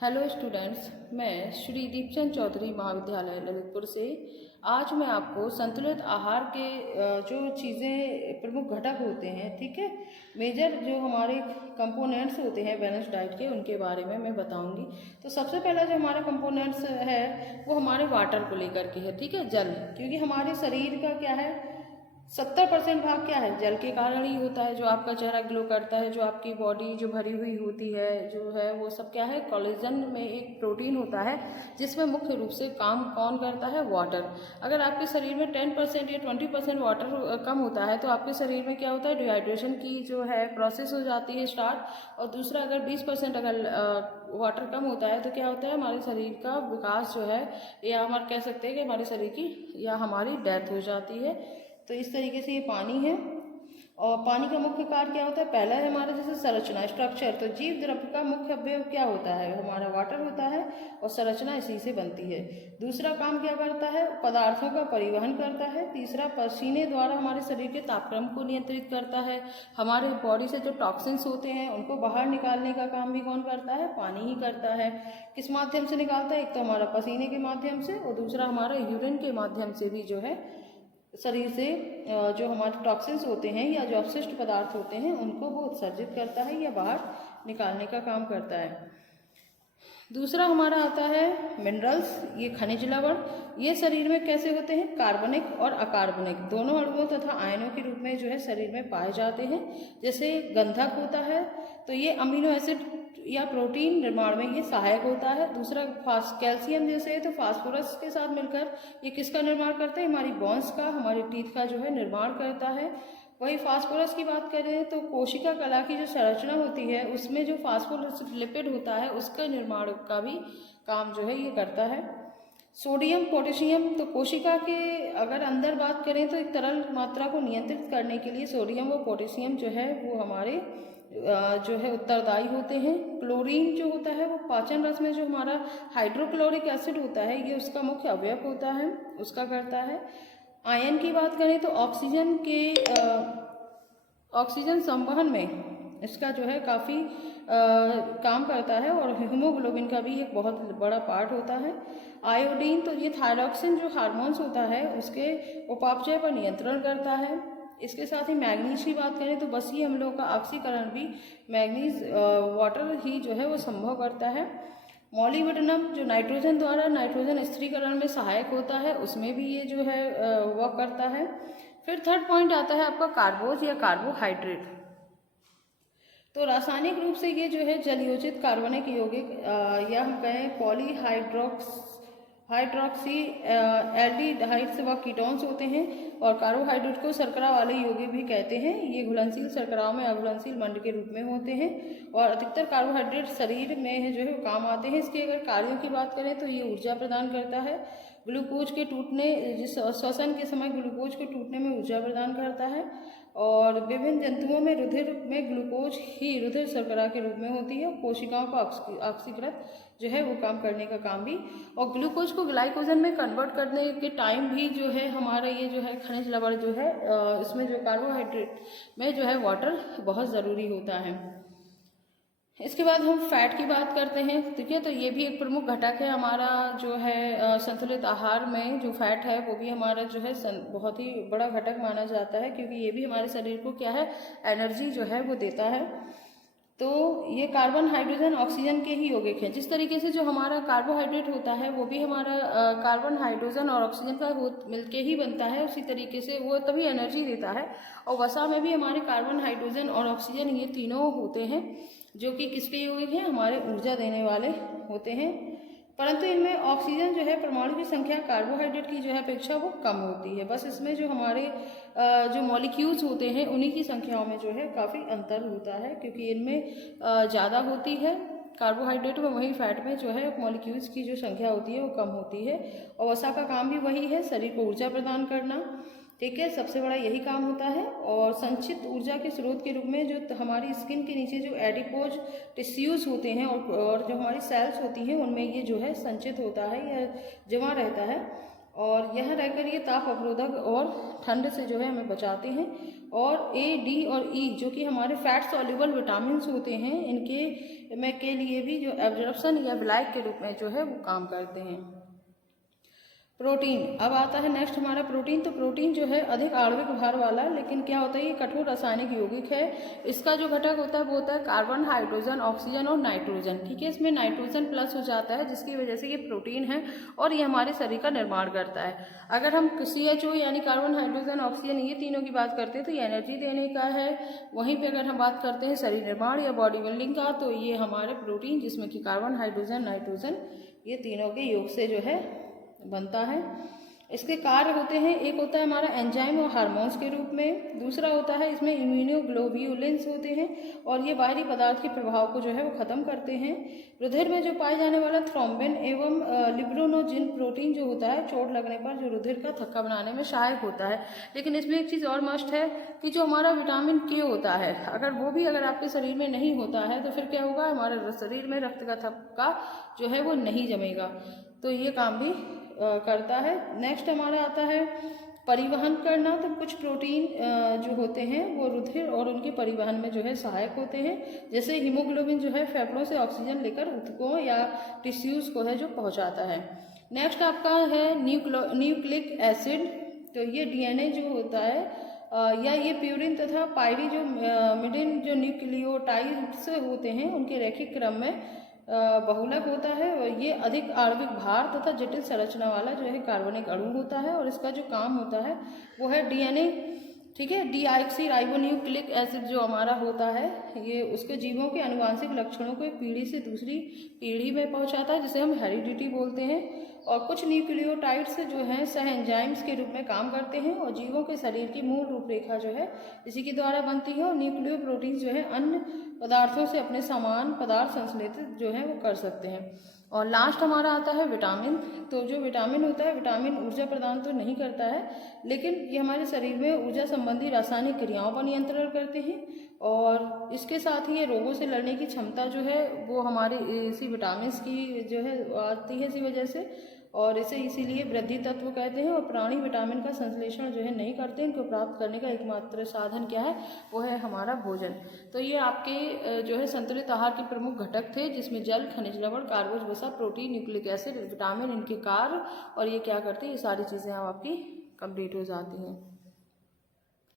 Hello students, मैं श्री दीपचंद चौधरी महाविद्यालय ललितपुर से आज मैं आपको संतुलित आहार के जो चीज़ें प्रमुख घटक होते हैं, ठीक है, मेजर जो हमारे कंपोनेंट्स होते हैं बैलेंस डाइट के, उनके बारे में मैं बताऊंगी। तो सबसे पहला जो हमारा कंपोनेंट्स है वो हमारे वाटर को लेकर के है, ठीक है, जल। क्योंकि हमारे शरीर का क्या है, 70% भाग क्या है, जल के कारण ही होता है। जो आपका चेहरा ग्लो करता है, जो आपकी बॉडी जो भरी हुई होती है, जो है वो सब क्या है, कोलेजन में एक प्रोटीन होता है जिसमें मुख्य रूप से काम कौन करता है, वाटर। अगर आपके शरीर में 10% या 20% वाटर कम होता है तो आपके शरीर में क्या होता है, डिहाइड्रेशन की जो है प्रोसेस हो जाती है स्टार्ट। और दूसरा, अगर 20% अगर वाटर कम होता है तो क्या होता है, हमारे शरीर का विकास जो है, या हम कह सकते हैं कि हमारे शरीर की या हमारी डेथ हो जाती है। तो इस तरीके से ये पानी है। और पानी का मुख्य कार्य क्या होता है, पहला है हमारा जैसे संरचना, स्ट्रक्चर। तो जीव द्रव्य का मुख्य अवयव क्या होता है, हमारा वाटर होता है और संरचना इसी से बनती है। दूसरा काम क्या करता है, पदार्थों का परिवहन करता है। तीसरा, पसीने द्वारा हमारे शरीर के तापक्रम को नियंत्रित करता है। हमारे बॉडी से जो टॉक्सिन्स होते हैं उनको बाहर निकालने का काम भी कौन करता है, पानी ही करता है। किस माध्यम से निकालता है, एक तो हमारा पसीने के माध्यम से और दूसरा हमारा यूरिन के माध्यम से भी जो है शरीर से जो हमारे टॉक्सिन्स होते हैं या जो अपशिष्ट पदार्थ होते हैं उनको वो उत्सर्जित करता है या बाहर निकालने का काम करता है। दूसरा हमारा आता है मिनरल्स, ये खनिज लवण। ये शरीर में कैसे होते हैं, कार्बनिक और अकार्बनिक दोनों अणुओं तथा आयनों के रूप में जो है शरीर में पाए जाते हैं। जैसे गंधक होता है तो ये अमीनो एसिड या प्रोटीन निर्माण में ये सहायक होता है। दूसरा कैल्शियम जैसे है तो फास्फोरस के साथ मिलकर ये किसका निर्माण करता है, हमारी बोन्स का, हमारी टीथ का जो है निर्माण करता है। वही फास्फोरस की बात करें तो कोशिका कला की जो संरचना होती है उसमें जो फास्फोरस लिपिड होता है उसका निर्माण का भी काम जो है ये करता है। सोडियम, पोटेशियम, तो कोशिका के अगर अंदर बात करें तो एक तरल मात्रा को नियंत्रित करने के लिए सोडियम व पोटेशियम जो है वो हमारे जो है उत्तरदायी होते हैं। क्लोरीन जो होता है वो पाचन रस में जो हमारा हाइड्रोक्लोरिक एसिड होता है ये उसका मुख्य अवयव होता है, उसका करता है। आयन की बात करें तो ऑक्सीजन संवहन में इसका जो है काफ़ी काम करता है और हीमोग्लोबिन का भी एक बहुत बड़ा पार्ट होता है। आयोडीन, तो ये थायरॉक्सिन जो हार्मोन्स होता है उसके उपापचय पर नियंत्रण करता है। इसके साथ ही मैग्नीज की बात करें तो बसीय अम्लों का ऑक्सीकरण भी मैग्नीज वाटर ही जो है वो संभव करता है। मॉलिब्डेनम जो नाइट्रोजन द्वारा नाइट्रोजन स्थिरीकरण में सहायक होता है उसमें भी ये जो है वर्क करता है। फिर थर्ड पॉइंट आता है आपका कार्बोज या कार्बोहाइड्रेट। तो रासायनिक रूप से ये जो है जलयोजित कार्बनिक यौगिक या हम कहें हाइड्रोक्सी एल्डिहाइड्स व कीटोन्स होते हैं। और कार्बोहाइड्रेट को शर्करा वाले यौगिक भी कहते हैं। ये घुलनशील शर्कराओं में अघुलनशील मंड के रूप में होते हैं और अधिकतर कार्बोहाइड्रेट शरीर में जो है वो काम आते हैं। इसके अगर कार्यों की बात करें तो ये ऊर्जा प्रदान करता है, ग्लूकोज के टूटने, श्वसन के समय ग्लूकोज के टूटने में ऊर्जा प्रदान करता है। और विभिन्न जंतुओं में रुधिर में ग्लूकोज ही रुधिर शर्करा के रूप में होती है। कोशिकाओं को ऑक्सीकृत जो है वो काम करने का काम भी, और ग्लूकोज को ग्लाइकोजन में कन्वर्ट करने के टाइम भी जो है हमारा ये जो है खनिज लवण जो है इसमें जो कार्बोहाइड्रेट में जो है वाटर बहुत ज़रूरी होता है। इसके बाद हम फैट की बात करते हैं, ठीक है। तो ये भी एक प्रमुख घटक है हमारा जो है संतुलित आहार में। जो फैट है वो भी हमारा जो है बहुत ही बड़ा घटक माना जाता है क्योंकि ये भी हमारे शरीर को क्या है, एनर्जी जो है वो देता है। तो ये कार्बन, हाइड्रोजन, ऑक्सीजन के ही यौगिक हैं। जिस तरीके से जो हमारा कार्बोहाइड्रेट होता है वो भी हमारा कार्बन, हाइड्रोजन और ऑक्सीजन का मिलके ही बनता है, उसी तरीके से वो तभी एनर्जी देता है। और वसा में भी हमारे कार्बन, हाइड्रोजन और ऑक्सीजन ये तीनों होते हैं जो कि किसके यौगिक हैं, हमारे ऊर्जा देने वाले होते हैं। परंतु इनमें ऑक्सीजन जो है परमाणु की संख्या कार्बोहाइड्रेट की जो है अपेक्षा वो कम होती है। बस इसमें जो हमारे जो मॉलिक्यूल्स होते हैं उन्हीं की संख्याओं में जो है काफ़ी अंतर होता है क्योंकि इनमें ज़्यादा होती है कार्बोहाइड्रेट में, वही फैट में जो है मॉलिक्यूल्स की जो संख्या होती है वो कम होती है। और वसा का काम भी वही है, शरीर को ऊर्जा प्रदान करना, ठीक है, सबसे बड़ा यही काम होता है। और संचित ऊर्जा के स्रोत के रूप में जो हमारी स्किन के नीचे जो एडिपोज टिश्यूज़ होते हैं और जो हमारी सेल्स होती हैं उनमें ये जो है संचित होता है या जमा रहता है। और यह रहकर ये ताप अवरोधक और ठंड से जो है हमें बचाते हैं। और ए, डी और ई जो कि हमारे फैट सॉल्युबल विटामिन होते हैं, इनके में के लिए भी जो एब्जॉर्प्शन या विलायक के रूप में जो है वो काम करते हैं। प्रोटीन, अब आता है नेक्स्ट हमारा प्रोटीन। तो प्रोटीन जो है अधिक आणविक भार वाला, लेकिन क्या होता है ये कठोर रासायनिक यौगिक है। इसका जो घटक होता है वो होता है कार्बन, हाइड्रोजन, ऑक्सीजन और नाइट्रोजन। ठीक है, इसमें नाइट्रोजन प्लस हो जाता है जिसकी वजह से ये प्रोटीन है और ये हमारे शरीर का निर्माण करता है। अगर हम CHO यानी कार्बन, हाइड्रोजन, ऑक्सीजन ये तीनों की बात करते हैं तो ये एनर्जी देने का है। वहीं पर अगर हम बात करते हैं शरीर निर्माण या बॉडी बिल्डिंग का, तो ये हमारे प्रोटीन जिसमें कि कार्बन, हाइड्रोजन, नाइट्रोजन ये तीनों के योग से जो है बनता है। इसके कार्य होते हैं, एक होता है हमारा एंजाइम और हार्मोन्स के रूप में, दूसरा होता है इसमें इम्यूनोग्लोब्यूलिन्स होते हैं और ये बाहरी पदार्थ के प्रभाव को जो है वो खत्म करते हैं। रुधिर में जो पाए जाने वाला थ्रोम्बिन एवं लिब्रोनोजिन प्रोटीन जो होता है चोट लगने पर जो रुधिर का थक्का बनाने में सहायक होता है। लेकिन इसमें एक चीज़ और मस्ट है कि जो हमारा विटामिन के होता है, अगर वो भी अगर आपके शरीर में नहीं होता है तो फिर क्या होगा, हमारे शरीर में रक्त का थक्का जो है वो नहीं जमेगा, तो ये काम भी करता है। नेक्स्ट हमारा आता है परिवहन करना। तो कुछ प्रोटीन जो होते हैं वो रुधिर और उनके परिवहन में जो है सहायक होते हैं। जैसे हीमोग्लोबिन जो है फेफड़ों से ऑक्सीजन लेकर ऊतकों या टिश्यूज को है जो पहुंचाता है। नेक्स्ट आपका है न्यूक्लिक एसिड। तो ये DNA जो होता है या ये प्यूरिन तथा पायरी जो मिडिन जो न्यूक्लियोटाइड्स होते हैं उनके रैखिक क्रम में बहुलक होता है और ये अधिक आणविक भार तथा जटिल संरचना वाला जो है कार्बनिक अणु होता है और इसका जो काम होता है वो है DNA। ठीक है, डीऑक्सीराइबोन्यूक्लिक एसिड जो हमारा होता है ये उसके जीवों के आनुवांशिक लक्षणों को एक पीढ़ी से दूसरी पीढ़ी में पहुंचाता है जिसे हम हेरिडिटी बोलते हैं। और कुछ न्यूक्लियोटाइड्स जो हैं सह एंजाइम्स के रूप में काम करते हैं और जीवों के शरीर की मूल रूपरेखा जो है इसी के द्वारा बनती है। और न्यूक्लियो प्रोटीन जो है अन्य पदार्थों से अपने समान पदार्थ संश्लेषित जो है वो कर सकते हैं। और लास्ट हमारा आता है विटामिन। तो जो विटामिन होता है, विटामिन ऊर्जा प्रदान तो नहीं करता है लेकिन ये हमारे शरीर में ऊर्जा संबंधी रासायनिक क्रियाओं पर नियंत्रण करते हैं और इसके साथ ही ये रोगों से लड़ने की क्षमता जो है वो हमारी इसी विटामिन की जो है आती है इसी वजह से, और इसे इसीलिए वृद्धि तत्व कहते हैं। और प्राणी विटामिन का संश्लेषण जो है नहीं करते, इनको प्राप्त करने का एकमात्र साधन क्या है, वो है हमारा भोजन। तो ये आपके जो है संतुलित आहार के प्रमुख घटक थे जिसमें जल, खनिज लवण, कार्बोज, वसा, प्रोटीन, न्यूक्लिक एसिड, विटामिन, इनके कार्य और ये क्या करते हैं, ये सारी चीज़ें अब आपकी कंप्लीट हो जाती हैं।